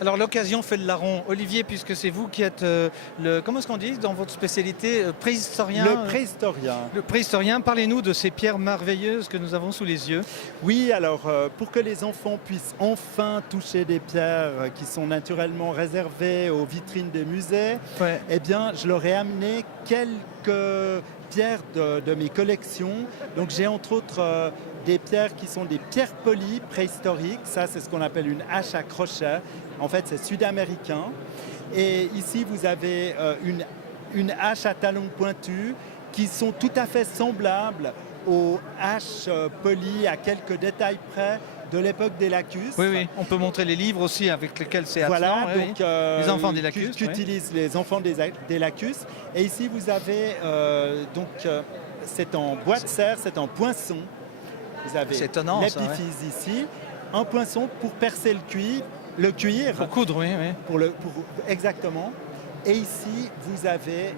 Alors l'occasion fait le larron. Olivier, puisque c'est vous qui êtes comment est-ce qu'on dit dans votre spécialité, préhistorien Le préhistorien. Le préhistorien, parlez-nous de ces pierres merveilleuses que nous avons sous les yeux. Oui, alors pour que les enfants puissent enfin toucher des pierres qui sont naturellement réservées aux vitrines des musées, Ouais. eh bien je leur ai amené quelques pierres de mes collections. Donc j'ai entre autres des pierres qui sont des pierres polies préhistoriques. Ça, c'est ce qu'on appelle une hache à crochet. En fait, c'est sud-américain. Et ici, vous avez une hache à talons pointus qui sont tout à fait semblables aux haches polies à quelques détails près de l'époque des Lacus. Oui, oui, on peut montrer les livres aussi avec lesquels c'est Voilà, attenant, oui, donc, oui. Les enfants des Lacus. qu'utilisent les enfants des Lacus. Et ici, vous avez c'est en bois de serre, c'est en poinçon. Vous avez C'est étonnant, ça, l'épiphyse ici, un poinçon pour percer le cuir. Pour coudre, oui, oui. Exactement. Et ici, vous avez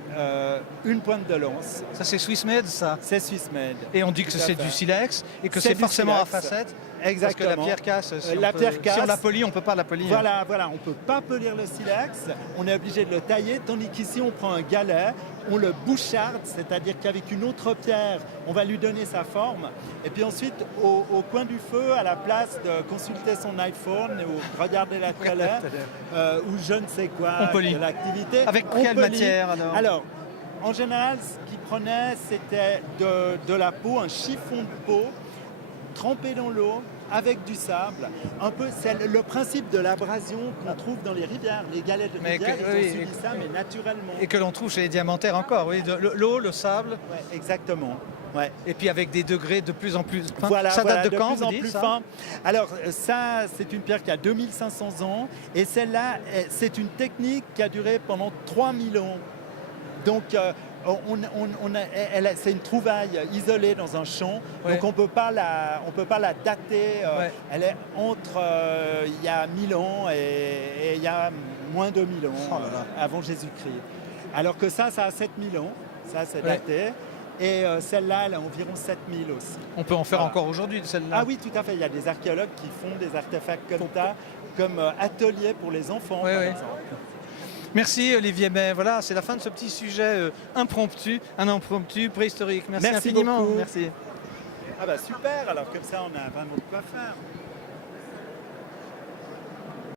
une pointe de lance. Ça, c'est Swiss made, ça. C'est Swiss made. Et on dit que c'est du silex et que C'est c'est du forcément à silex. facettes. Exactement. Parce que la pierre casse. Si casse. on la polit, on ne peut pas la polir. Voilà, on ne peut pas polir le silex, on est obligé de le tailler, tandis qu'ici on prend un galet, on le boucharde, c'est-à-dire qu'avec une autre pierre, on va lui donner sa forme. Et puis ensuite, au coin du feu, à la place de consulter son iPhone ou regarder la télé, ou je ne sais quoi de l'activité. Avec quelle matière alors? Alors, en général, ce qu'il prenait, c'était de la peau, un chiffon de peau, trempé dans l'eau, avec du sable. Un peu, c'est le principe de l'abrasion qu'on trouve dans les rivières. Les galets de rivière, ils ont subi ça, mais naturellement. Et que l'on trouve chez les diamantaires encore, oui. L'eau, le sable. Ouais, exactement. Ouais. Et puis avec des degrés de plus en plus fins. Voilà, ça date de quand, plus en plus fin. Alors ça, c'est une pierre qui a 2500 ans. Et celle-là, c'est une technique qui a duré pendant 3000 ans. Donc, c'est une trouvaille isolée dans un champ, donc on peut pas la dater. Elle est entre il y a 1000 ans et il y a moins de 1000 ans avant Jésus-Christ. Alors que ça a 7000 ans, ça c'est daté. Et celle-là, elle a environ 7000 aussi. On peut en faire encore aujourd'hui de celle-là. Ah oui, tout à fait. Il y a des archéologues qui font des artefacts comme ça, comme atelier pour les enfants, par exemple. Merci Olivier, mais voilà, c'est la fin de ce petit sujet impromptu, un impromptu préhistorique. Merci infiniment. Beaucoup. Merci. Ah bah super, alors comme ça on a vraiment de quoi faire.